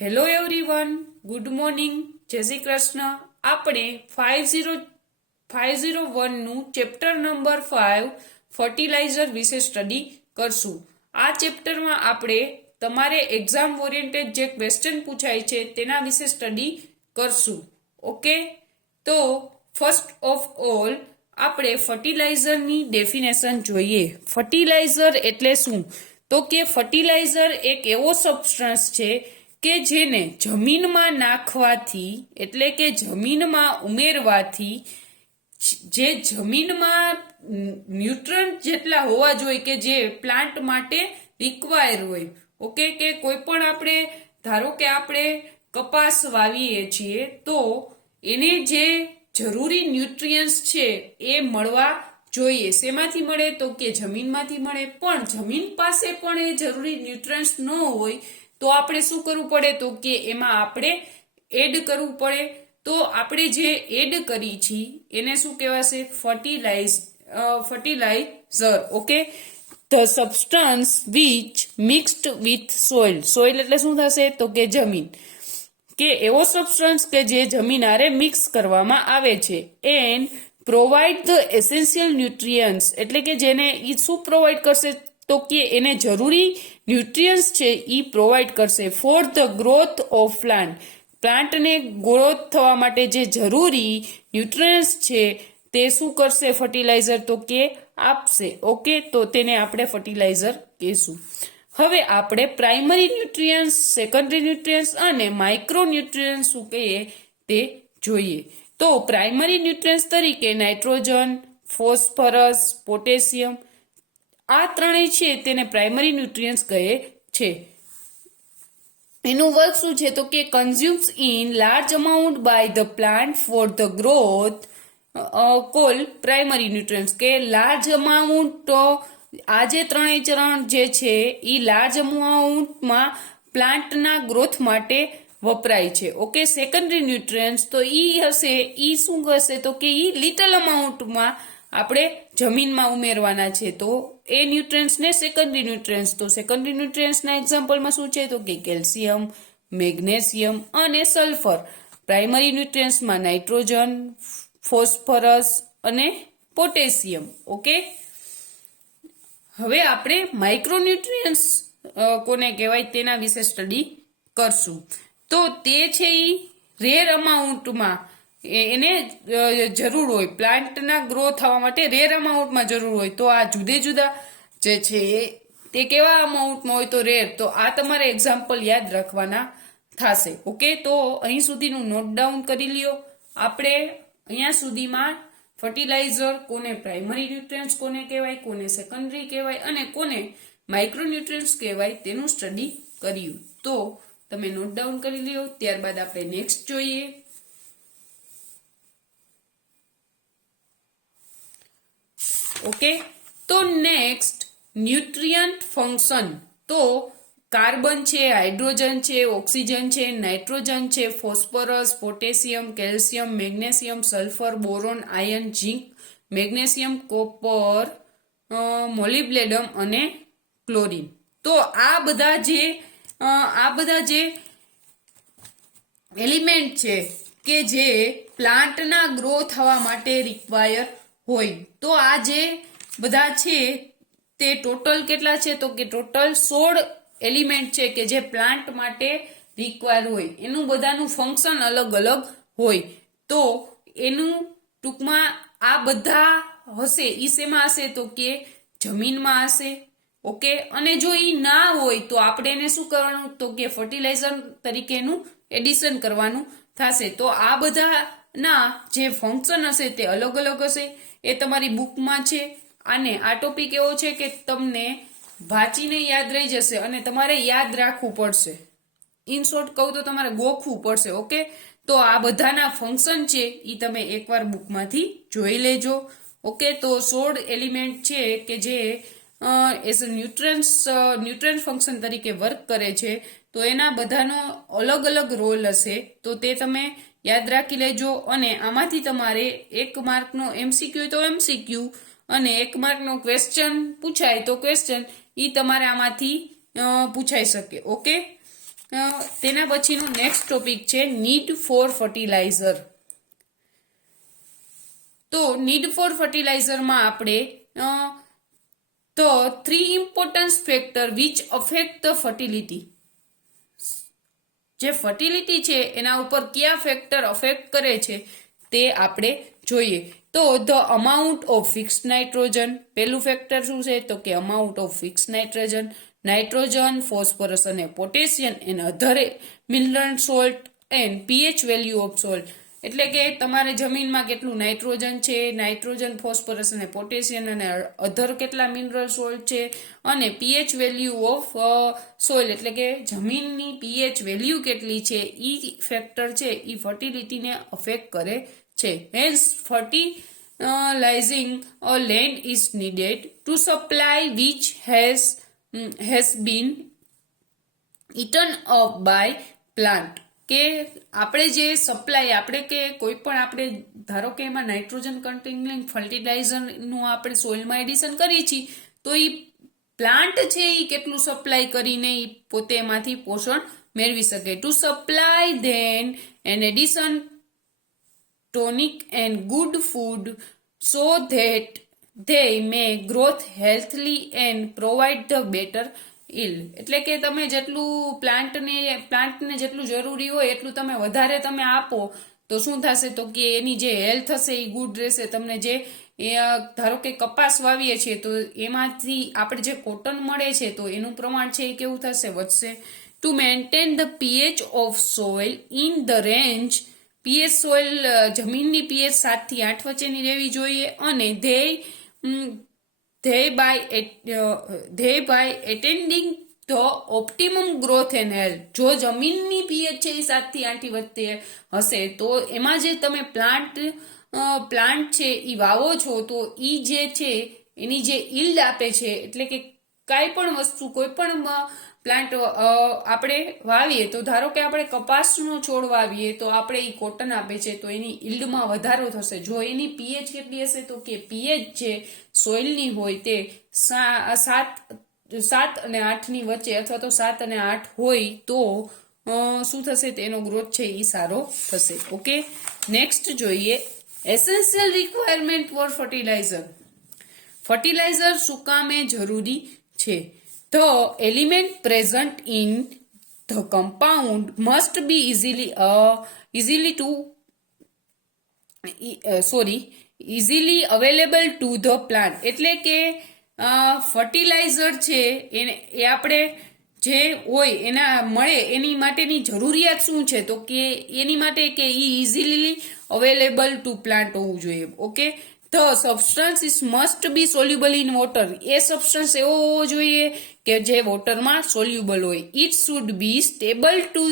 Hello everyone, good morning, જય શ્રી કૃષ્ણ. આપણે 5051 નું ચેપ્ટર નંબર 5 ફર્ટિલાઇઝર વિશે સ્ટડી કરશું. આ ચેપ્ટરમાં આપણે તમારે એક્ઝામ ઓરિએન્ટેડ જે ક્વેશ્ચન પૂછાય છે તેના વિશે સ્ટડી કરશું. ઓકે, તો ફર્સ્ટ ઓફ ઓલ આપણે ફર્ટિલાઇઝરની ડેફિનેશન જોઈએ. ફર્ટિલાઇઝર એટલે શું? તો કે ફર્ટિલાઇઝર એક એવો સબસ્ટન્સ છે કે જેને જમીનમાં નાખવાથી એટલે કે જમીનમાં ઉમેરવાથી જે જમીનમાં ન્યુટ્રન્ટ જેટલા હોવા જોઈએ કે જે પ્લાન્ટ માટે રિક્વાયર હોય. ઓકે, કે કોઈ પણ આપણે ધારો કે આપણે કપાસ વાવીએ છીએ તો એને જે જરૂરી ન્યુટ્રિયન્ટ્સ છે એ મળવા જોઈએ. શેમાંથી મળે? તો કે જમીનમાંથી મળે. પણ જમીન પાસે પણ એ જરૂરી ન્યુટ્રિયન્ટ્સ ન હોય તો આપણે શું કરવું પડે? તો કે એમાં આપણે એડ કરવું પડે. તો આપણે જે એડ કરી છીએ એને શું કહેવાશે? Fertiliser. Okay, the substance which mixed with soil. Soil એટલે શું થશે? તો કે જમીન. કે એવો સબસ્ટન્સ કે જે જમીન હારે મિક્સ કરવામાં આવે છે. And provide the essential nutrients એટલે કે જેને એ શું પ્રોવાઈડ કરશે? તો કે એને જરૂરી ન્યુટ્રિયન્ટ્સ છે એ પ્રોવાઈડ કરશે four the growth of plant. પ્લાન્ટને ગ્રોથ થવા માટે જે જરૂરી ન્યુટ્રિયન્ટ્સ છે તે શું કરશે? ફર્ટિલાઇઝર તો કે આપશે. ઓકે, તો તેને આપણે ફર્ટિલાઇઝર કહેશું. હવે આપણે પ્રાઇમરી ન્યુટ્રિયન્ટ્સ, સેકન્ડરી ન્યુટ્રિયન્ટ્સ અને માઇક્રો ન્યુટ્રિયન્ટ્સ શું કહીએ તે જોઈએ. તો પ્રાઇમરી ન્યુટ્રિયન્ટ્સ તરીકે નાઇટ્રોજન, ફોસ્ફરસ, પોટેશિયમ આ ત્રણેય છે તેને પ્રાઇમરી ન્યુટ્રિયન્ટ્સ કહે છે. એનું વર્ક શું છે? તો કે consumes in large amount by the plant for the growth call primary nutrients. કે લાર્જ અમાઉન્ટ આ જે ત્રણેય ચરણ જે છે એ લાર્જ અમાઉન્ટમાં પ્લાન્ટના ગ્રોથ માટે વપરાય છે. ઓકે, સેકન્ડરી ન્યુટ્રિયન્ટ્સ તો ઈ હશે, ઈ શું હશે? તો કે ઈ લિટલ અમાઉન્ટમાં આપણે જમીનમાં ઉમેરવાના છે. તો એ ન્યુટ્રિયન્ટ્સને સેકન્ડરી ન્યુટ્રિયન્ટ્સ. તો સેકન્ડરી ન્યુટ્રિયન્ટ્સના એક્ઝામ્પલમાં શું છે? તો કે કેલ્શિયમ, મેગ્નેશિયમ અને સલ્ફર. પ્રાઇમરી ન્યુટ્રિયન્ટ્સમાં નાઇટ્રોજન, ફોસ્ફરસ અને પોટેશિયમ. ઓકે, હવે આપણે માઇક્રોન્યુટ્રિયન્ટ્સ કોને કહેવાય તેના વિશે સ્ટડી કરશું. તો તે છે ઈ રેર અમાઉન્ટમાં એને જરૂર હોય, પ્લાન્ટના ગ્રો થવા માટે રેર અમાઉન્ટમાં જરૂર હોય. તો આ જુદે જુદા જે છે તે કેવા અમાઉન્ટમાં હોય? તો રેર. તો આ તમારે એક્ઝામ્પલ યાદ રાખવાના થશે. ઓકે, તો અહીં સુધીનું નોટ ડાઉન કરી લ્યો. આપણે અહીંયા સુધીમાં ફર્ટિલાઇઝર કોને પ્રાઇમરી ન્યુટ્રિયન્ટ્સ કોને કહેવાય, કોને સેકન્ડરી કહેવાય અને કોને માઇક્રોન્યુટ્રિયન્ટ્સ કહેવાય તેનું સ્ટડી કર્યું. તો તમે નોટ ડાઉન કરી લ્યો. ત્યારબાદ આપણે નેક્સ્ટ જોઈએ. ઓકે, તો નેક્સ્ટ ન્યુટ્રિયન્ટ ફંક્શન. તો કાર્બન છે, હાઇડ્રોજન છે, ઓક્સિજન છે, નાઇટ્રોજન છે, phosphorus, potassium, calcium, magnesium, sulphur, boron, iron, zinc, magnesium, copper, molybdenum અને ક્લોરીન. તો આ બધા જે એલિમેન્ટ છે કે જે પ્લાન્ટના ગ્રો થવા માટે રિક્વાયર હોય. તો આ જે બધા છે તે ટોટલ કેટલા છે? તો કે ટોટલ 16 એલિમેન્ટ છે કે જે પ્લાન્ટ માટે રિક્વાયર હોય. એનું બધાનું ફંક્શન અલગ અલગ હોય. તો એનું ટૂંકમાં આ બધા હશે. ઈ શેમાં હશે? તો કે જમીનમાં હશે. ઓકે, અને જો ઈ ના હોય તો આપણે એને શું કરવાનું? તો કે ફર્ટિલાઇઝર તરીકેનું એડિશન કરવાનું થશે. તો આ બધાના જે ફંક્શન હશે તે અલગ અલગ હશે. એ તમારી બુકમાં છે. અને આ ટોપિક એવો છે કે તમને વાંચીને યાદ રહી જશે અને તમારે યાદ રાખવું પડશે. ઇન શોર્ટ કહું તો તમારે ગોખવું પડશે. ઓકે, તો આ બધાના ફંક્શન છે એ તમે એકવાર બુકમાંથી જોઈ લેજો. ઓકે, તો 16 એલિમેન્ટ છે કે જે એઝ ન્યુટ્રન્ટ ફંક્શન તરીકે વર્ક કરે છે. તો એના બધાનો અલગ અલગ રોલ હશે. તો તે તમે યાદ રાખી લેજો. અને આમાંથી તમારે 1 માર્કનો MCQ તો MCQ અને 1 માર્કનો ક્વેશ્ચન પૂછાય તો ક્વેશ્ચન ઈ તમારે આમાંથી પૂછાઈ શકે. ઓકે, તેના પછીનો નેક્સ્ટ ટોપિક છે નીડ ફોર ફર્ટિલાઇઝર. તો નીડ ફોર ફર્ટિલાઇઝરમાં આપણે તો 3 important factor which affect the fertility, જે ફર્ટિલિટી છે એના ઉપર કયા ફેક્ટર અફેક્ટ કરે છે તે આપણે જોઈએ. તો the amount of fix nitrogen, પહેલું ફેક્ટર શું છે તો કે amount of fix nitrogen, phosphorus અને potassium and other mineral salt and pH value of salt. એટલે કે તમારે જમીનમાં કેટલું નાઇટ્રોજન, ફોસ્ફરસ અને પોટેશિયમ અને અધર કેટલા મિનરલ સોલ્ટ છે, અને પીએચ વેલ્યુ ઓફ સોઇલ એટલે કે જમીનની પીએચ વેલ્યુ કેટલી છે, ઈ ફેક્ટર છે ઈ ફર્ટિલિટીને અફેક્ટ કરે છે. Hence fertilizing a land is needed to supply which has been eaten up by plant. કે આપણે જે સપ્લાય આપણે કે કોઈ પણ આપણે ધારો કે એમાં નાઇટ્રોજન કન્ટેનિંગ ફર્ટિલાઇઝરનું આપણે સોઇલમાં એડિશન કરીએ છીએ તો એ પ્લાન્ટ છે એ કેટલું સપ્લાય કરીને એ પોતે એમાંથી પોષણ મેળવી શકે. To supply then an addition tonic and good food so that they may growth healthily and provide the better yield. એટલે કે તમે જેટલું પ્લાન્ટને જેટલું જરૂરી હોય એટલું તમે વધારે તમે આપો તો શું થશે તો કે એની જે હેલ્થ હશે એ ગુડ રહેશે. તમને જે ધારો કે કપાસ વાવીએ છીએ તો એમાંથી આપણે જે કોટન મળે છે તો એનું પ્રમાણ છે એ કેવું થશે, વધશે. To maintain the pH of soil in the range, pH soil જમીનની પીએચ 7 થી 8 વચ્ચેની રહેવી જોઈએ, અને they by attending the optimum growth and health. જો જમીનની પીએચ છે એ 7 થી 8 વચ્ચે હશે તો એમાં જે તમે પ્લાન્ટ છે એ વાવો છો તો એ જે છે એની જે ઈલ્ડ આપે છે, એટલે કે કાંઈ પણ વસ્તુ કોઈ પણ પ્લાન્ટ આપણે વાવીએ તો ધારો કે આપણે કપાસનો છોડ વાવીએ તો આપણે એ કોટન આપે છે તો એની ઈલ્ડમાં વધારો થશે. જો એની પીએચ કેટલી હશે તો કે પીએચ જે સોઇલની હોય તે 7 અને 8 ની વચ્ચે અથવા તો 7 અને 8 હોય તો શું થશે, તેનો ગ્રોથ છે એ સારો થશે. ઓકે, નેક્સ્ટ જોઈએ essential requirement for fertiliser. Fertiliser શું કામે જરૂરી છે? The element present in the compound must be easily available to the plant. એટલે કે ફર્ટિલાઇઝર છે એ આપણે જે હોય એના મળે એની માટેની જરૂરિયાત શું છે તો કે એની માટે કે એ ઇઝીલી અવેલેબલ ટુ પ્લાન્ટ હોવું જોઈએ. Okay, the substance must be soluble in water. એ સબસ્ટન્સ એવો હોવો જોઈએ કે જે વોટરમાં સોલ્યુબલ હોય. It should be stable to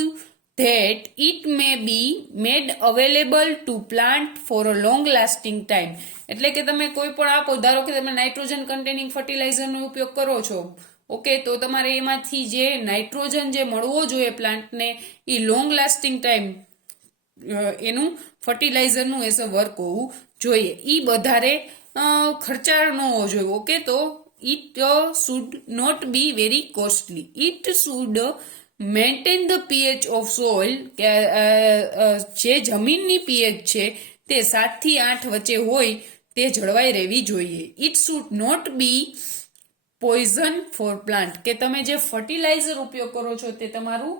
that it may be made available to plant for a long lasting time. એટલે કે તમે કોઈ પણ આપો, ધારો કે તમે નાઇટ્રોજન કન્ટેનિંગ ફર્ટિલાઇઝરનો ઉપયોગ કરો છો, ઓકે, તો તમારે એમાંથી જે નાઇટ્રોજન જે મળવો જોઈએ પ્લાન્ટને એ લોંગ લાસ્ટિંગ ટાઈમ એનું ફર્ટિલાઇઝરનું એઝ અ વર્ક હોવું જોઈએ. એ વધારે ખર્ચાળ ન હોવો જોઈએ. ઓકે, તો it should not be very costly. It should maintain the pH of soil. જે જમીનની પીએચ છે તે 7 થી 8 વચ્ચે હોય તે જળવાઈ રહેવી જોઈએ. It should not be poison for plant. કે તમે જે ફર્ટિલાઇઝર ઉપયોગ કરો છો તે તમારું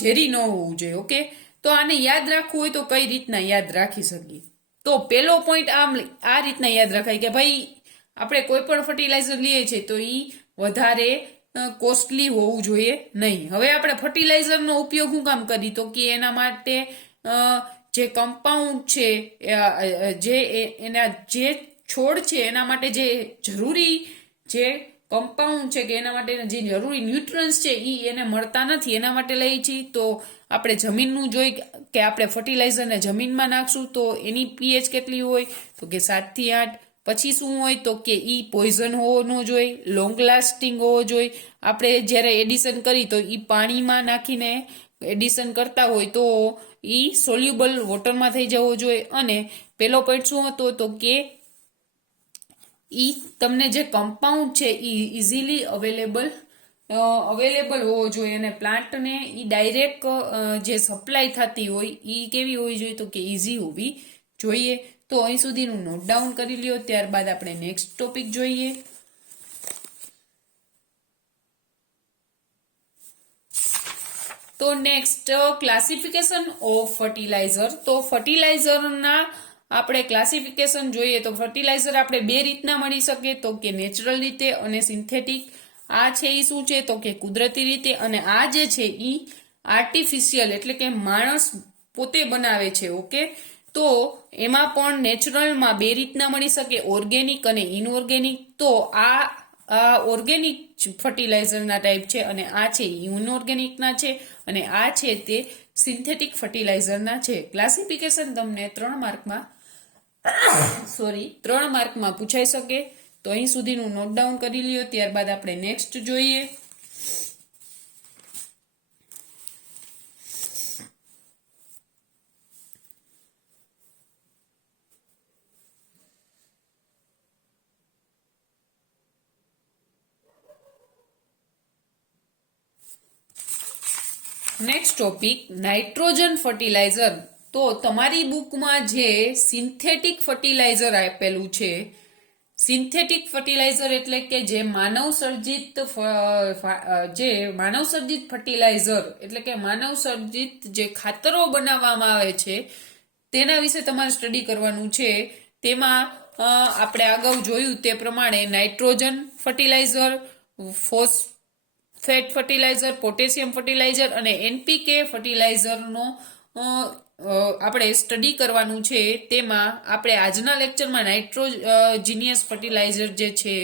ઝેરી ન હોવું જોઈએ. ઓકે, તો આને યાદ રાખવું હોય તો કઈ રીતના યાદ રાખી શકીએ? તો પેલો પોઈન્ટ આ રીતના યાદ રખાય કે ભાઈ આપણે કોઈ પણ ફર્ટિલાઇઝર લઈએ છીએ તો એ વધારે કોસ્ટલી હોવું જોઈએ નહીં. હવે આપણે ફર્ટિલાઇઝરનો ઉપયોગ શું કામ કરી તો કે એના માટે જે કમ્પાઉન્ડ છે જે એના જે છોડ છે એના માટે જે જરૂરી જે કમ્પાઉન્ડ છે કે એના માટે જે જરૂરી ન્યુટ્રન્સ છે એ એને મળતા નથી, એના માટે લઈએ છીએ. તો આપણે જમીનનું જોઈ કે આપણે ફર્ટિલાઇઝરને જમીનમાં નાખશું તો એની પીએચ કેટલી હોય તો કે 7 થી 8. પછી શું હોય તો કે ઈ પોઈઝન હોવો ન જોઈએ, લોંગ લાસ્ટિંગ હોવો જોઈએ. આપણે જ્યારે એડિશન કરી તો ઈ પાણીમાં નાખીને એડિશન કરતા હોય તો ઈ સોલ્યુબલ વોટરમાં થઈ જવો જોઈએ. અને પેલો પોઈન્ટ શું હતો તો કે ઈ તમને જે કમ્પાઉન્ડ છે ઈ ઇઝીલી અવેલેબલ અવેલેબલ હોવો જોઈએ અને પ્લાન્ટને એ ડાયરેક્ટ જે સપ્લાય થતી હોય એ કેવી હોવી જોઈએ તો કે ઇઝી હોવી જોઈએ. તો અહીં સુધીનું નોટ ડાઉન કરી લ્યો. ત્યારબાદ આપણે નેક્સ્ટ ટોપિક જોઈએ. તો નેક્સ્ટ ક્લાસિફિકેશન ઓફ ફર્ટિલાઇઝર. તો ફર્ટિલાઇઝરના આપણે ક્લાસિફિકેશન જોઈએ તો ફર્ટિલાઇઝર આપણે બે રીતના મળી શકે તો કે નેચરલ રીતે અને સિન્થેટિક. આ છે એ શું છે તો કે કુદરતી રીતે, અને આ જે છે એ આર્ટિફિશિયલ એટલે કે માણસ પોતે બનાવે છે. ઓકે, તો એમાં પણ નેચરલમાં બે રીતના મળી શકે, ઓર્ગેનિક અને ઇનઓર્ગેનિક. તો આ ઓર્ગેનિક ફર્ટિલાઇઝરના ટાઈપ છે અને આ છે ઇનઓર્ગેનિકના છે, અને આ છે તે સિન્થેટિક ફર્ટિલાઇઝરના છે. ક્લાસિફિકેશન તમને 3 માર્કમાં 3 માર્કમાં પૂછાઈ શકે. તો અહીં સુધીનું નોટ ડાઉન કરી લ્યો. ત્યારબાદ આપણે નેક્સ્ટ જોઈએ. Next topic nitrogen fertiliser. તો તમારી બુકમાં જે સિન્થેટિક ફર્ટિલાઇઝર આપેલું છે, સિન્થેટિક ફર્ટિલાઇઝર એટલે કે જે માનવ સર્જિત ફર્ટિલાઇઝર એટલે કે માનવ સર્જિત જે ખાતરો બનાવવામાં આવે છે તેના વિશે તમારે સ્ટડી કરવાનું છે. તેમાં આપણે અગાઉ જોયું તે પ્રમાણે nitrogen fertiliser, phosphate fertiliser, potassium fertiliser અને એનપીકે ફર્ટિલાઇઝરનો આપણે સ્ટડી કરવાનું છે. તેમાં આપણે આજના લેક્ચરમાં નાઇટ્રોજીનિયસ ફર્ટિલાઇઝર જે છે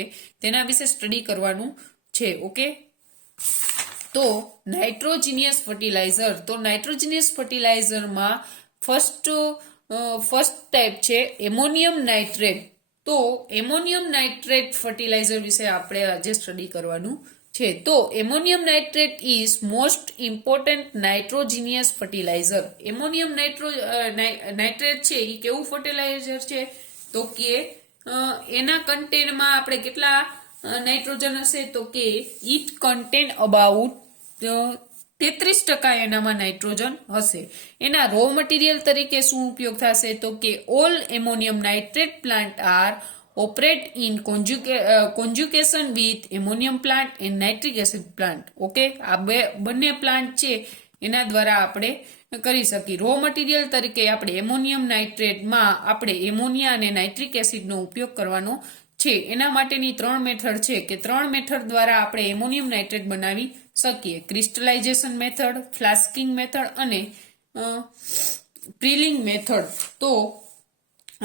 તેના વિશે સ્ટડી કરવાનું છે. ઓકે, તો નાઇટ્રોજીનિયસ ફર્ટિલાઇઝર. તો નાઇટ્રોજીનિયસ ફર્ટિલાઇઝરમાં ફર્સ્ટ ટાઈપ છે એમોનિયમ નાઇટ્રેટ. તો એમોનિયમ નાઇટ્રેટ ફર્ટિલાઇઝર વિશે આપણે આજે સ્ટડી કરવાનું છે. તો ammonium nitrate is most important nitrogenous fertiliser. Ammonium nitrate છે એ કેવું ફર્ટિલાઇઝર છે તો કે એના કન્ટેન્ટમાં આપણે કેટલા નાઇટ્રોજન હશે તો કે ઇટ કન્ટેન અબાઉટ 33% એનામાં નાઇટ્રોજન હશે. એના રો મટીરિયલ તરીકે શું ઉપયોગ થશે તો કે all ammonium nitrate plant are operate in conjugation with ammonium plant and nitric acid plant. Okay, આ બંને પ્લાન્ટ છે એના દ્વારા આપણે કરી શકીએ. રો મટીરિયલ તરીકે આપણે એમોનિયમ નાઇટ્રેટમાં આપણે એમોનિયા અને નાઇટ્રિક એસિડનો ઉપયોગ કરવાનો છે. એના માટેની 3 મેથડ છે કે 3 મેથડ દ્વારા આપણે એમોનિયમ નાઇટ્રેટ બનાવી શકીએ. ક્રિસ્ટલાઇઝેશન મેથડ, ફ્લાસ્કિંગ મેથડ અને પ્રિલિંગ મેથડ. તો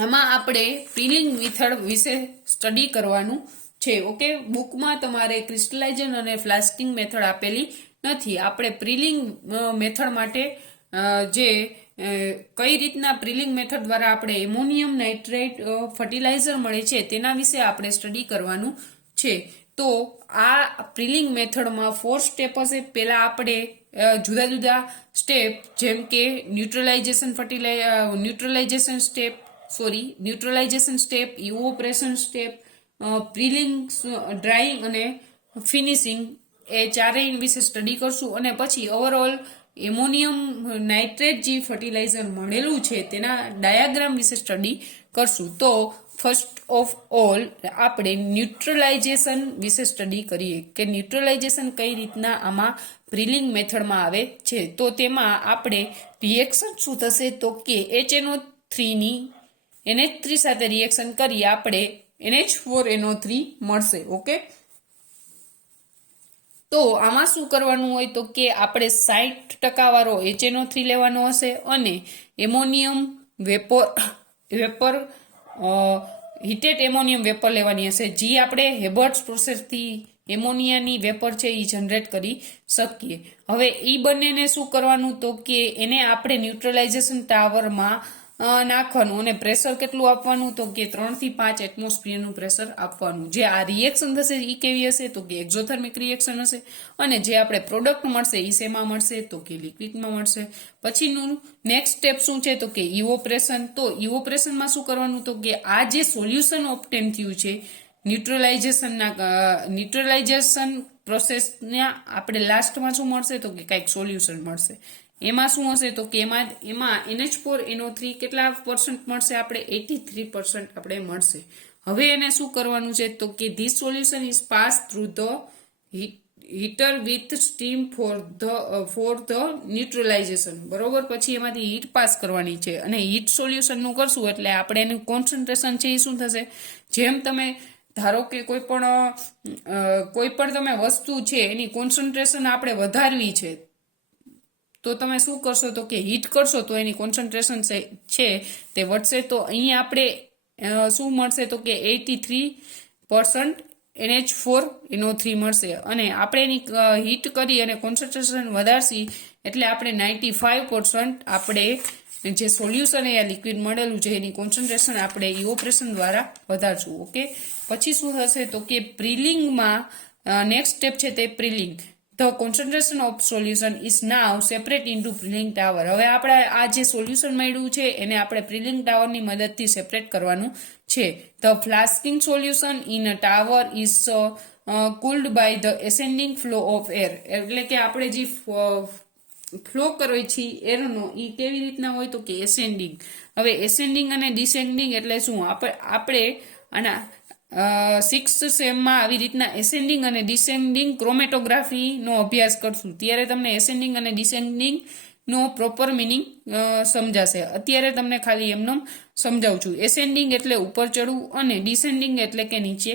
આમાં આપણે પ્રિલિંગ મેથડ વિશે સ્ટડી કરવાનું છે. ઓકે, બુકમાં તમારે ક્રિસ્ટલાઇઝેશન અને ફ્લાસ્કિંગ મેથડ આપેલી નથી. આપણે પ્રિલિંગ મેથડ માટે જે કઈ રીતના પ્રિલિંગ મેથડ દ્વારા આપણે એમોનિયમ નાઇટ્રેટ ફર્ટિલાઇઝર મળે છે તેના વિશે આપણે સ્ટડી કરવાનું છે. તો આ પ્રિલિંગ મેથડમાં 4 સ્ટેપ હશે. પહેલા આપણે જુદા જુદા સ્ટેપ જેમ કે ન્યુટ્રલાઇઝેશન સ્ટેપ, ઇવોપરેશન સ્ટેપ, પ્રિલિંગ, ડ્રાઇંગ અને ફિનિશિંગ એ ચારેય વિશે સ્ટડી કરશું. અને પછી ઓવરઓલ એમોનિયમ નાઇટ્રેટ જે ફર્ટિલાઇઝર મળેલું છે તેના ડાયાગ્રામ વિશે સ્ટડી કરશું. તો ફર્સ્ટ ઓફ ઓલ આપણે ન્યુટ્રલાઇઝેશન વિશે સ્ટડી કરીએ કે ન્યુટ્રલાઇઝેશન કઈ રીતના આમાં પ્રિલિંગ મેથડમાં આવે છે. તો તેમાં આપણે રિએક્શન શું થશે તો કે HNO3 ની NH3 સાથે રિએક્શન કરી આપણે NH4NO3 મળશે. ઓકે, તો આમાં શું કરવાનું હોય તો કે આપણે 60% વાળો HNO3 લેવાનો હશે અને ammonium vapour heated ammonium vapour લેવાની હશે, જે આપણે હેબર્ટ્સ પ્રોસેસથી એમોનિયાની વેપર છે એ જનરેટ કરી શકીએ. હવે એ બંનેને શું કરવાનું તો કે એને આપણે ન્યુટ્રલાઇઝેશન ટાવરમાં નાખવાનું અને પ્રેશર કેટલું આપવાનું તો કે 3 થી 5 એટમોસ્ફિયરનું પ્રેશર આપવાનું. જે આ રિએક્શન થશે એ કેવી હશે તો કે એક્ઝોથર્મિક રિએક્શન હશે. અને જે આપણે પ્રોડક્ટ મળશે એ શેમાં મળશે તો કે લિક્વિડમાં મળશે. પછીનું નેક્સ્ટ સ્ટેપ શું છે તો કે ઇવોપરેશન. તો ઇવોપરેશનમાં શું કરવાનું તો કે આ જે સોલ્યુશન ઓબ્ટેન થયું છે ન્યુટ્રલાઇઝેશન પ્રોસેસના આપણે લાસ્ટમાં શું મળશે તો કે કંઈક સોલ્યુશન મળશે. એમાં શું હશે તો કે એમાં NH4NO3 કેટલા % મળશે આપણે 83% આપણે મળશે. હવે એને શું કરવાનું છે તો કે this solution is pass through the heater with steam for the neutralisation. બરોબર, પછી એમાંથી હીટ પાસ કરવાની છે અને હીટ સોલ્યુશનનું કરશું એટલે આપણે એનું કોન્સન્ટ્રેશન છે એ શું થશે, જેમ તમે ધારો કે કોઈ પણ તમે વસ્તુ છે એની કોન્સન્ટ્રેશન આપણે વધારવી છે તો તમે શું કરશો તો કે હીટ કરશો તો એની કોન્સન્ટ્રેશન છે તે વધશે. તો અહીંયા આપણે શું મળશે તો કે 83% NH4NO3 મળશે અને આપણે એની હીટ કરી અને કોન્સન્ટ્રેશન વધારશી એટલે આપણે 95% આપણે જે સોલ્યુશન એ લિક્વિડ મળેલું છે એની કોન્સન્ટ્રેશન આપણે ઇવોપરેશન દ્વારા વધારશું. ઓકે, પછી શું થશે તો કે પ્રિલિંગમાં નેક્સ્ટ સ્ટેપ છે તે prilling. The concentration of solution is now separate into prilling tower. હવે આપણે આ જે સોલ્યુશન મળ્યું છે એને આપણે પ્રિલિંગ ટાવરની મદદથી સેપરેટ કરવાનું છે. The flashing solution in a tower is cooled by the ascending flow of air. એટલે કે આપણે જે ફ્લો કરીએ છીએ એરનો એ કેવી રીતના હોય તો કે એસેન્ડિંગ. હવે એસેન્ડિંગ અને ડિસેન્ડિંગ એટલે શું, આપણે આના 6th સેમમાં આવી રીતના એસેન્ડિંગ અને ડિસેન્ડિંગ ક્રોમેટોગ્રાફીનો અભ્યાસ કરશું ત્યારે તમને એસેન્ડિંગ અને ડિસેન્ડિંગ નો પ્રોપર મિનિંગ સમજાશે. અત્યારે તમને ખાલી એમનો સમજાવું છું. એસેન્ડિંગ એટલે ઉપર ચડવું અને ડિસેન્ડિંગ એટલે કે નીચે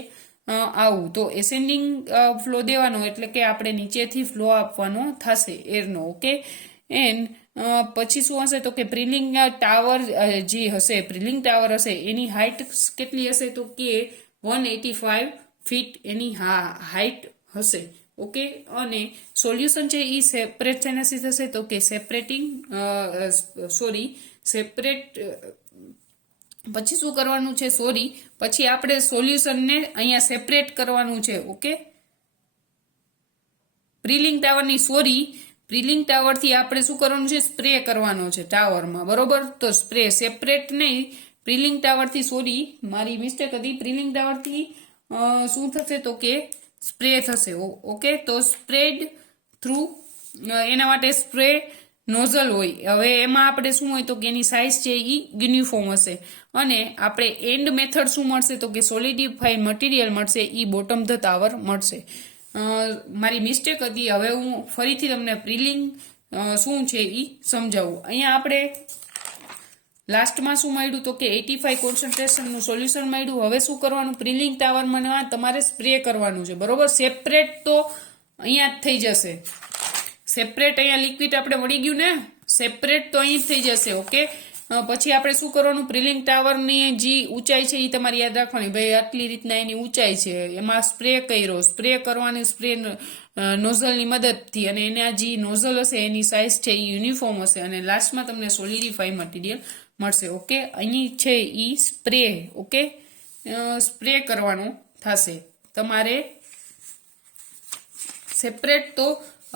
આવવું. તો એસેન્ડિંગ ફ્લો દેવાનો એટલે કે આપણે નીચેથી ફ્લો આપવાનો થશે એરનો. ઓકે, એન્ડ પછી શું હશે તો કે પ્રિલિંગ ટાવર જે હશે, પ્રિલિંગ ટાવર હશે એની હાઇટ કેટલી હશે તો કે 185 ફીટ એની હાઇટ હશે. ઓકે, અને સોલ્યુશન છે એ સેપરેટ શેનાથી થશે તો કે સેપરેટ પછી શું કરવાનું છે પછી આપણે સોલ્યુશનને અહીંયા સેપરેટ કરવાનું છે. ઓકે, પ્રિલિંગ ટાવરથી આપણે શું કરવાનું છે, સ્પ્રે કરવાનો છે ટાવરમાં. બરોબર, તો સ્પ્રે સેપરેટ નહીં, પ્રિલિંગ ટાવરથી મારી મિસ્ટેક હતી, પ્રિલિંગ ટાવરથી શું થશે તો કે સ્પ્રે થશે. ઓકે, તો સ્પ્રેડ થ્રુ એના માટે સ્પ્રે નોઝલ હોય. હવે એમાં આપણે શું હોય તો કે એની સાઇઝ છે એ યુનિફોર્મ હશે અને આપણે એન્ડ મેથડ શું મળશે તો કે સોલિડિફાઈડ મટીરિયલ મળશે, એ બોટમ ધ ટાવર મળશે. મારી મિસ્ટેક હતી. હવે હું ફરીથી તમને પ્રિલિંગ શું છે એ સમજાવું. અહીંયા આપણે લાસ્ટમાં શું મળ્યું તો કે 85 કોન્સન્ટ્રેશનનું સોલ્યુશન મળ્યું. હવે શું કરવાનું, પ્રિલિંગ ટાવરમાં તમારે સ્પ્રે કરવાનું છે. બરોબર, સેપરેટ તો અહીંયા જ થઈ જશે. સેપરેટ અહીંયા લિક્વિડ આપણે મળી ગયું ને, સેપરેટ તો અહીં જ થઈ જશે. ઓકે, પછી આપણે શું કરવાનું, પ્રિલિંગ ટાવરની જે ઊંચાઈ છે એ તમારે યાદ રાખવાની. ભાઈ આટલી રીતના એની ઊંચાઈ છે, એમાં સ્પ્રે કર્યો, સ્પ્રે કરવાની સ્પ્રે નોઝલની મદદથી અને એના જે નોઝલ હશે એની સાઇઝ છે એ યુનિફોર્મ હશે અને લાસ્ટમાં તમને સોલિડિફાઈડ મટીરિયલ મળશે. ઓકે, અહીં છે એ સ્પ્રે. ઓકે, સ્પ્રે કરવાનો થશે તમારે. સેપરેટ તો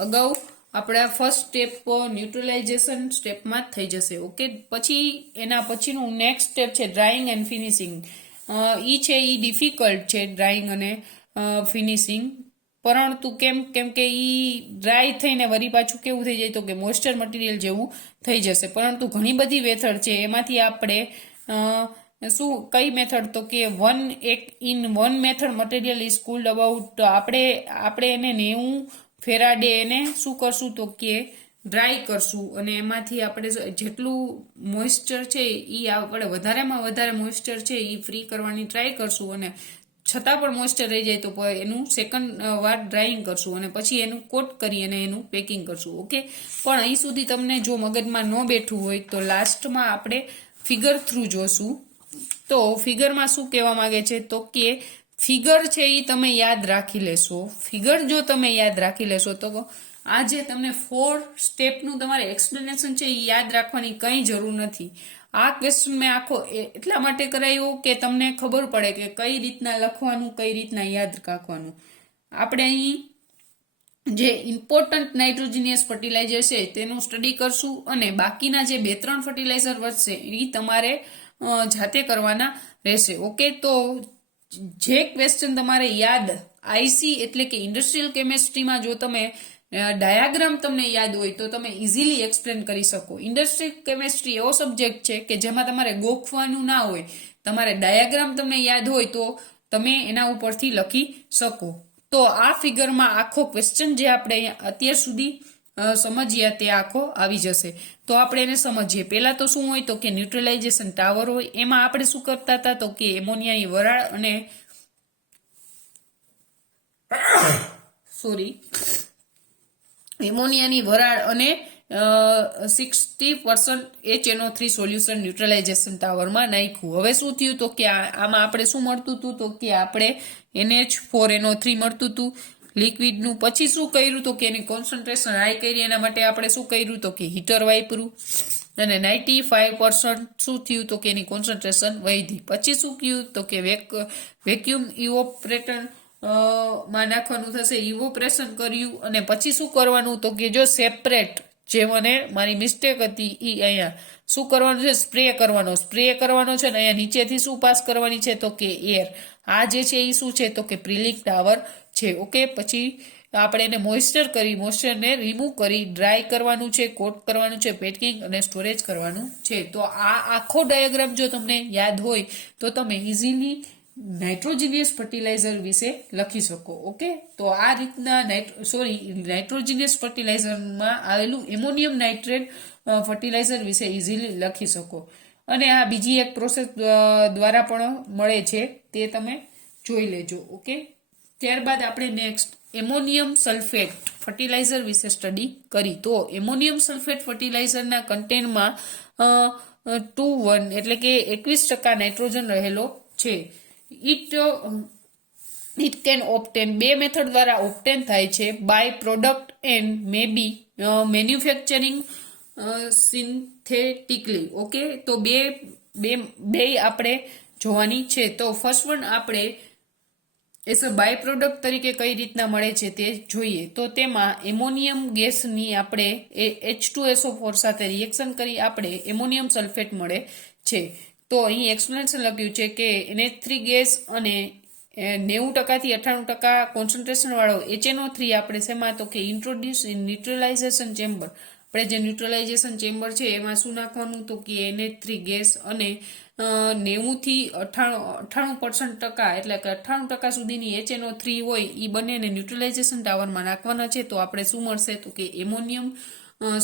અગાઉ આપણા ફર્સ્ટ સ્ટેપ ન્યુટ્રલાઇઝેશન સ્ટેપમાં જ થઈ જશે. ઓકે, પછી એના પછીનું નેક્સ્ટ સ્ટેપ છે ડ્રાઇંગ એન્ડ ફિનિશિંગ. છે એ ડિફિકલ્ટ છે ડ્રાઇંગ અને ફિનિશિંગ, પરંતુ કેમ કે એ ડ્રાય થઈને વળી પાછું કેવું થઈ જાય તો કે મોઇસ્ચર મટીરિયલ જેવું થઈ જશે. પરંતુ ઘણી બધી મેથડ છે, એમાંથી આપણે કઈ મેથડ તો કે in one method material is cooled about. આપણે એને 90 ફેરાડે એને શું કરશું તો કે ડ્રાય કરશું અને એમાંથી આપણે જેટલું મોઇસ્ચર છે એ આપણે વધારેમાં વધારે મોઇસ્ચર છે એ ફ્રી કરવાની ટ્રાય કરશું અને છતાં પણ મોઇસ્ચર રહી જાય તો એનું સેકન્ડ વાર ડ્રાઇંગ કરશું અને પછી એનું કોટ કરી અને એનું પેકિંગ કરશું. ઓકે, પણ અહીં સુધી તમને જો મગજમાં ન બેઠું હોય તો લાસ્ટમાં આપણે ફિગર થ્રુ જોશું. તો ફિગરમાં શું કહેવા માંગે છે તો કે ફિગર છે એ તમે યાદ રાખી લેશો. ફિગર જો તમે યાદ રાખી લેશો તો આ જે તમને 4 સ્ટેપનું તમારે એક્સપ્લેનેશન છે એ યાદ રાખવાની કંઈ જરૂર નથી. આ ક્વેશ્ચન મેં આખો એટલા માટે કરાયો કે તમને ખબર પડે કે કઈ રીતના લખવાનું, કઈ રીતના યાદ રાખવાનું. આપણે અહીં જે ઇમ્પોર્ટન્ટ નાઇટ્રોજિનિયસ ફર્ટિલાઇઝર છે તેનું સ્ટડી કરશું અને બાકીના જે 2-3 ફર્ટિલાઇઝર વધશે એ તમારે જાતે કરવાના રહેશે. ઓકે, તો જે ક્વેશ્ચન તમારે યાદ આઈસી એટલે કે ઇન્ડસ્ટ્રીયલ કેમેસ્ટ્રીમાં જો તમે ડાયાગ્રામ તમને યાદ હોય તો તમે ઇઝીલી એક્સપ્લેન કરી શકો. ઇન્ડસ્ટ્રીયલ કેમેસ્ટ્રી એવો સબ્જેક્ટ છે કે જેમાં તમારે ગોખવાનું ના હોય, તમારે ડાયાગ્રામ તમને યાદ હોય તો તમે એના ઉપરથી લખી શકો. તો આ ફિગરમાં આખો ક્વેશ્ચન જે આપણે અત્યાર સુધી સમજ્યા તે આખો આવી જશે. તો આપણે એને સમજીએ. પહેલા તો શું હોય તો કે ન્યુટ્રલાઇઝેશન ટાવર હોય. એમાં આપણે શું કરતા હતા તો કે એમોનિયાની વરાળ અને એમોનિયાની વરાળ અને 60% HNO3 સોલ્યુશન ન્યુટ્રલાઇઝેશન ટાવરમાં નાખ્યું. હવે શું થયું તો કે આમાં આપણે શું મળતું હતું તો કે આપણે NH4NO3 મળતું હતું લિક્વિડનું. પછી શું કર્યું તો કે એની કોન્સન્ટ્રેશન હાઈ કરી. એના માટે આપણે શું કર્યું તો કે હીટર વાપર્યું અને 95% શું થયું તો કે એની કોન્સન્ટ્રેશન વધી. પછી શું થયું તો કે વેક્યુમ ઇવોપરેટર માં નાખવાનું થશે. ઇવોપરેશન કર્યું અને પછી શું કરવાનું તો કે જો સેપરેટ જે મને મારી મિસ્ટેક હતી એ અહીંયા શું કરવાનું છે સ્પ્રે કરવાનો છે ને અહીંયા નીચેથી શું પાસ કરવાની છે તો કે એર. આ જે છે એ શું છે તો કે પ્રિલિંગ ટાવર છે. ઓકે, પછી આપણે એને મોઇસ્ચરને રિમૂવ કરી ડ્રાય કરવાનું છે, કોટ કરવાનું છે, પેકિંગ અને સ્ટોરેજ કરવાનું છે. તો આ આખો ડાયાગ્રામ જો તમને યાદ હોય તો તમે ઇઝીલી નાઇટ્રોજિનિયસ ફર્ટિલાઇઝર વિશે લખી શકો. ઓકે, તો આ રીતના નાઇટ્રોજિનિયસ ફર્ટિલાઇઝરમાં આવેલું એમોનિયમ નાઇટ્રેટ ફર્ટિલાઇઝર વિશે ઇઝીલી લખી શકો. અને આ બીજી એક પ્રોસેસ દ્વારા પણ મળે છે, તે તમે જોઈ લેજો. ઓકે, ત્યારબાદ આપણે નેક્સ્ટ એમોનિયમ સલ્ફેટ ફર્ટિલાઇઝર વિશે સ્ટડી કરી. તો એમોનિયમ સલ્ફેટ ફર્ટિલાઇઝરના કન્ટેન્ટમાં 21 એટલે કે 21% નાઇટ્રોજન રહેલો છે. ઇટ કેન ઓપ્ટેન બે મેથડ દ્વારા ઓપ્ટેન થાય છે by product and may be manufacturing synthetically. Okay, તો બે આપણે જોવાની છે. તો ફર્સ્ટ વન આપણે એઝ અ બાય પ્રોડક્ટ તરીકે કઈ રીતના મળે છે તે જોઈએ. તો તેમાં એમોનિયમ ગેસની આપણે H2SO4 સાથે રિએક્શન કરી આપણે એમોનિયમ સલ્ફેટ મળે છે. તો અહીં એક્સપ્લેનેશન લખ્યું છે કે NH3 ગેસ અને 90% થી 98% કોન્સન્ટ્રેશન વાળો HNO3 આપણે શેમાં તો કે ઇન્ટ્રોડ્યુસ ઇન ન્યુટ્રલાઇઝેશન ચેમ્બર. આપણે જે ન્યુટ્રલાઇઝેશન ચેમ્બર છે એમાં શું નાખવાનું તો કે NH3 ગેસ અને 90 થી 98% એટલે કે 98% સુધીની HNO3 હોય એ બંનેને ન્યુટ્રલાઇઝેશન ટાવરમાં નાખવાના છે. તો આપણે શું મળશે તો કે એમોનિયમ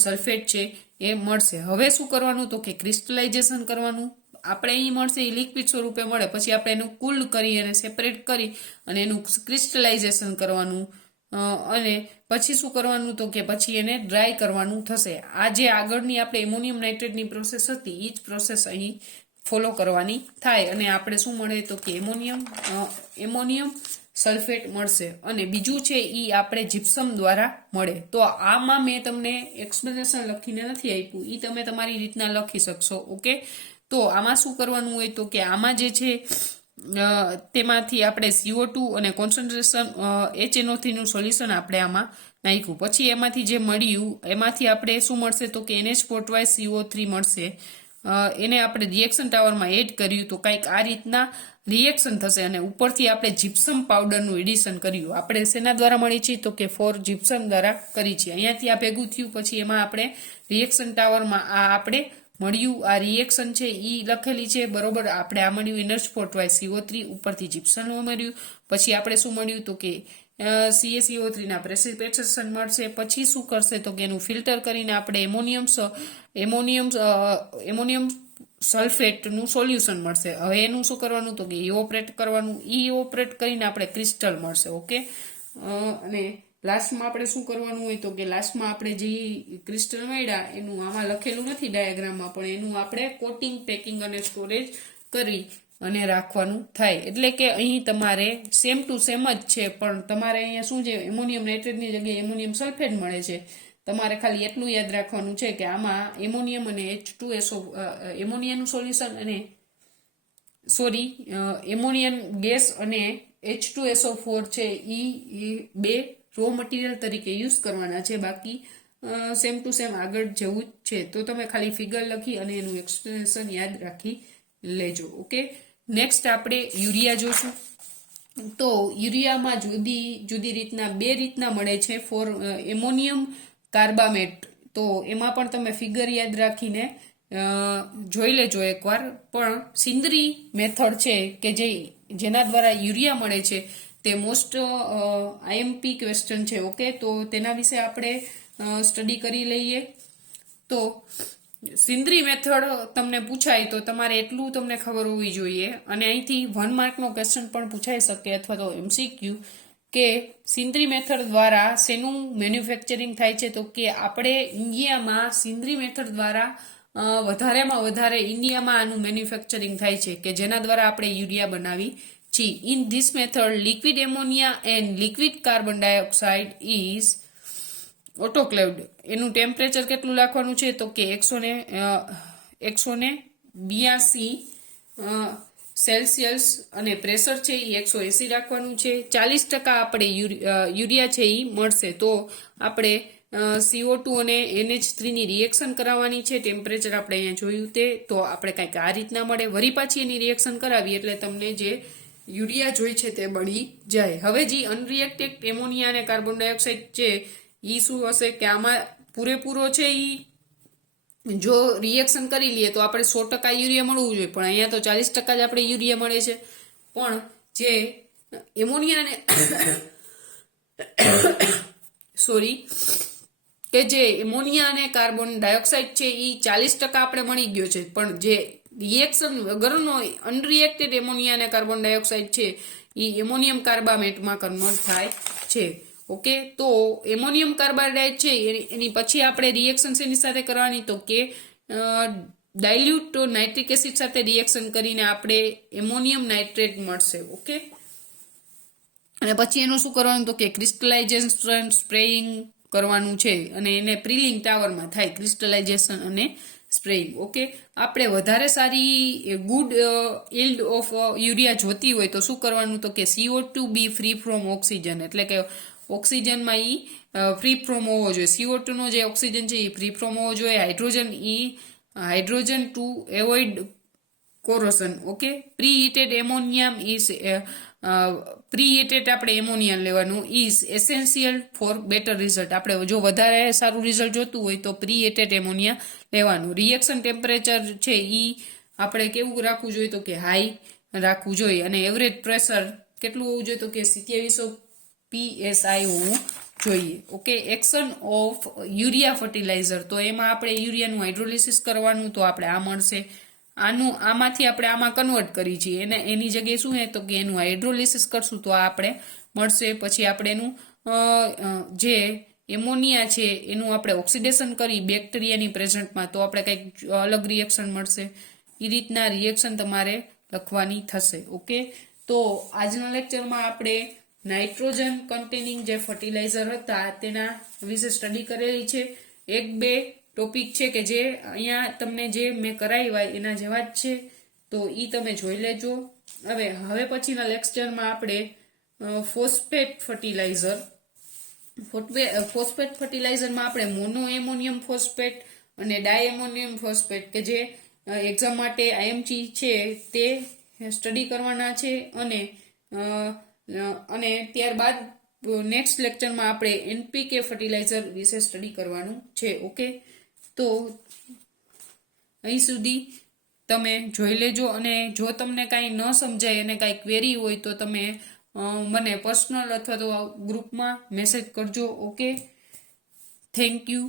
સલ્ફેટ છે એ મળશે. હવે શું કરવાનું તો કે ક્રિસ્ટલાઇઝેશન કરવાનું. આપણે અહીં મળશે એ લિક્વિડ સ્વરૂપે મળે. પછી આપણે એનું કુલ કરી અને સેપરેટ કરી અને એનું ક્રિસ્ટલાઇઝેશન કરવાનું અને પછી શું કરવાનું તો કે પછી એને ડ્રાય કરવાનું થશે. આ જે આગળની આપણે એમોનિયમ નાઇટ્રેટની પ્રોસેસ હતી એ જ પ્રોસેસ અહીં ફોલો કરવાની થાય અને આપણે શું મળે તો કે એમોનિયમ સલ્ફેટ મળશે. અને બીજું છે એ આપણે જીપ્સમ દ્વારા મળે. તો આમાં મેં તમને એક્સપ્લેનેશન લખીને નથી આપ્યું, એ તમે તમારી રીતના લખી શકશો. ઓકે, તો આમાં શું કરવાનું હોય તો કે આમાં જે છે તેમાંથી આપણે CO2 અને કોન્સન્ટ્રેશન HNO3 નું સોલ્યુશન આપણે આમાં નાખ્યું. પછી એમાંથી જે મળ્યું એમાંથી આપણે શું મળશે તો કે NH4CO3 મળશે. એને આપણે રિએક્શન ટાવરમાં એડ કર્યું તો કંઈક આ રીતના રિએક્શન થશે અને ઉપરથી આપણે જીપ્સમ પાવડરનું એડિશન કર્યું. આપણે શેના દ્વારા મળી છે તો કે 4 જીપ્સમ દ્વારા કરી છે. અહીંયાથી આ ભેગું થયું. પછી એમાં આપણે રિએક્શન ટાવરમાં આ આપણે મળ્યું આ રિએક્શન છે ઈ લખેલી છે બરોબર. આપણે આ મળ્યું NH4CO3 ઉપરથી જીપ્સમ મળ્યું. પછી આપણે શું મળ્યું તો કે CaCO3 ના પ્રેસિપિટેશન મળશે. પછી શું કરશે તો કે એનું ફિલ્ટર કરીને આપણે એમોનિયમ સલ્ફેટનું સોલ્યુશન મળશે. હવે એનું શું કરવાનું તો કે ઇવોપરેટ કરવાનું. ઇવોપરેટ કરીને આપણે ક્રિસ્ટલ મળશે. ઓકે, અને લાસ્ટમાં આપણે શું કરવાનું હોય તો કે લાસ્ટમાં આપણે જે ક્રિસ્ટલ મળ્યા એનું આમાં લખેલું નથી ડાયાગ્રામમાં, પણ એનું આપણે કોટિંગ, પેકિંગ અને સ્ટોરેજ કરી અને રાખવાનું થાય. એટલે કે અહીં તમારે સેમ ટુ સેમ જ છે, પણ તમારે અહીંયા શું છે એમોનિયમ નાઇટ્રેટની જગ્યાએ એમોનિયમ સલ્ફેટ મળે છે. તમારે ખાલી એટલું યાદ રાખવાનું છે કે આમાં એમોનિયમ અને H2SO એમોનિયાનું સોલ્યુશન અને એમોનિયમ ગેસ અને H2SO4 છે એ બે રો મટીરિયલ તરીકે યુઝ કરવાના છે. બાકી સેમ ટુ સેમ આગળ જેવું જ છે. તો તમે ખાલી ફિગર લખી અને એનું એક્સપ્લેનેશન યાદ રાખી લેજો. ઓકે, નેક્સ્ટ આપણે યુરિયા જોશું. તો યુરિયામાં જુદી જુદી રીતના 2 રીતના મળે છે ફોર એમોનિયમ કાર્બામેટ. તો એમાં પણ તમે ફિગર યાદ રાખીને જોઈ લેજો એકવાર. પણ સિંદરી મેથડ છે કે જેના દ્વારા યુરિયા મળે છે તે મોસ્ટ આઈએમપી ક્વેશ્ચન છે. ઓકે, તો તેના વિશે આપણે સ્ટડી કરી લઈએ. તો સિંદરી મેથડ તમને પૂછાય તો તમારે એટલું તમને ખબર હોવી જોઈએ. અને અહીંથી 1 માર્કનો ક્વેશ્ચન પણ પૂછાઈ શકે અથવા તો MCQ કે સિંદરી મેથડ દ્વારા શેનું મેન્યુફેક્ચરિંગ થાય છે. તો કે આપણે ઇન્ડિયામાં સિંદરી મેથડ દ્વારા વધારેમાં વધારે ઇન્ડિયામાં આનું મેન્યુફેક્ચરિંગ થાય છે કે જેના દ્વારા આપણે યુરિયા બનાવી છીએ. In this method liquid ammonia and liquid carbon dioxide is autoclaved. એનું ટેમ્પરેચર કેટલું રાખવાનું છે તો કે 182 સેલ્સિયસ અને પ્રેશર છે એ 180 રાખવાનું છે. 40% આપણે યુરિયા છે એ મળશે. તો આપણે CO2 અને NH3 ની રિએક્શન કરાવવાની છે. ટેમ્પરેચર આપણે અહીંયા જોયું તે. તો આપણે કંઈક આ રીતના મળે. વળી પાછી એની રિએક્શન કરાવી એટલે તમને જે યુરિયા જોઈ છે તે બળી જાય. હવે જે અનરિએક્ટેડ એમોનિયા અને કાર્બન ડાયોક્સાઇડ છે એ શું હશે કે આમાં પૂરેપૂરો છે એ જો રિએક્શન કરી લઈએ તો આપણે 100% યુરિયા મળવું જોઈએ, પણ અહીંયા તો 40% જ આપણે યુરિયા મળે છે. પણ જે એમોનિયા ને સોરી કે જે એમોનિયા અને કાર્બન ડાયોક્સાઇડ છે એ 40% આપણે મળી ગયો છે, પણ જે રિએક્શન વગરનો અનરિએક્ટેડ એમોનિયા અને કાર્બન ડાયોક્સાઇડ છે એ એમોનિયમ કાર્બામેટમાં કન્વર્ટ થાય છે. ઓકે, તો એમોનિયમ કાર્બાઇડ છે એની પછી આપણે રિએક્શન શેની સાથે કરવાની તો કે ડાયલ્યુટ નાઇટ્રિક એસિડ સાથે રિએક્શન કરીને આપણે એમોનિયમ નાઇટ્રેટ મળશે. ઓકે, અને પછી એનું શું કરવાનું તો કે ક્રિસ્ટલાઇઝેશન સ્પ્રેઇંગ કરવાનું છે અને એને પ્રિલિંગ ટાવરમાં થાય ક્રિસ્ટલાઇઝેશન અને સ્પ્રેઇંગ. ઓકે, આપણે વધારે સારી ગુડ યીલ્ડ ઓફ યુરિયા જોતી હોય તો શું કરવાનું તો કે CO2 B free from oxygen, એટલે કે ઓક્સિજનમાં ઈ ફ્રી ફ્રોમ હોવો જોઈએ. CO2 નો જે ઓક્સિજન છે એ ફ્રી ફ્રોમ હોવો જોઈએ. Hydrogen to avoid corrosion. Okay, preheated ammonium is preheated આપણે એમોનિયા લેવાનું is essential for better result. આપણે જો વધારે સારું રિઝલ્ટ જોતું હોય તો પ્રીહીટેડ એમોનિયા લેવાનું. રિએક્શન ટેમ્પરેચર છે એ આપણે કેવું રાખવું જોઈએ તો કે હાઈ રાખવું જોઈએ. અને એવરેજ પ્રેશર કેટલું હોવું જોઈએ તો કે 2700 PSI હોવું જોઈએ. Okay, action of urea fertiliser. તો એમાં આપણે યુરિયાનું હાઇડ્રોલિસિસ કરવાનું તો આપણે આ મળશે. આમાંથી આપણે આમાં કન્વર્ટ કરી છીએ એને એની જગ્યાએ શું હે તો કે એનું હાઇડ્રોલિસિસ કરશું તો આ આપણે મળશે. પછી આપણે એનું જે એમોનિયા છે એનું આપણે ઓક્સિડેશન કરી બેક્ટેરિયાની પ્રેઝન્ટમાં તો આપણે કંઈક અલગ રિએક્શન મળશે. એ રીતના રિએક્શન તમારે લખવાની થશે. ઓકે, તો આજના લેક્ચરમાં આપણે નાઇટ્રોજન કન્ટેનિંગ જે ફર્ટિલાઇઝર હતા તેના વિશે સ્ટડી કરેલી છે. 1-2 ટોપિક છે કે જે અહીંયા તમને જે મેં કરાવ્યા એના જેવા જ છે, તો એ તમે જોઈ લેજો. હવે પછીના લેક્ચરમાં આપણે ફોસ્ફેટ ફર્ટિલાઇઝરમાં આપણે મોનો એમોનિયમ ફોસ્ફેટ અને ડાયએમોનિયમ ફોસ્ફેટ કે જે એક્ઝામ માટે આઈએમજી છે તે સ્ટડી કરવાના છે. અને ત્યારબાદ નેક્સ્ટ લેક્ચરમાં આપણે NPK ફર્ટિલાઇઝર વિશે સ્ટડી કરવાનું છે. ઓકે, તો અહીં સુધી તમે જોઈ લેજો. અને જો તમને કાંઈ ન સમજાય અને કાંઈ ક્વેરી હોય તો તમે મને પર્સનલ અથવા તો ગ્રુપમાં મેસેજ કરજો. Okay, thank you.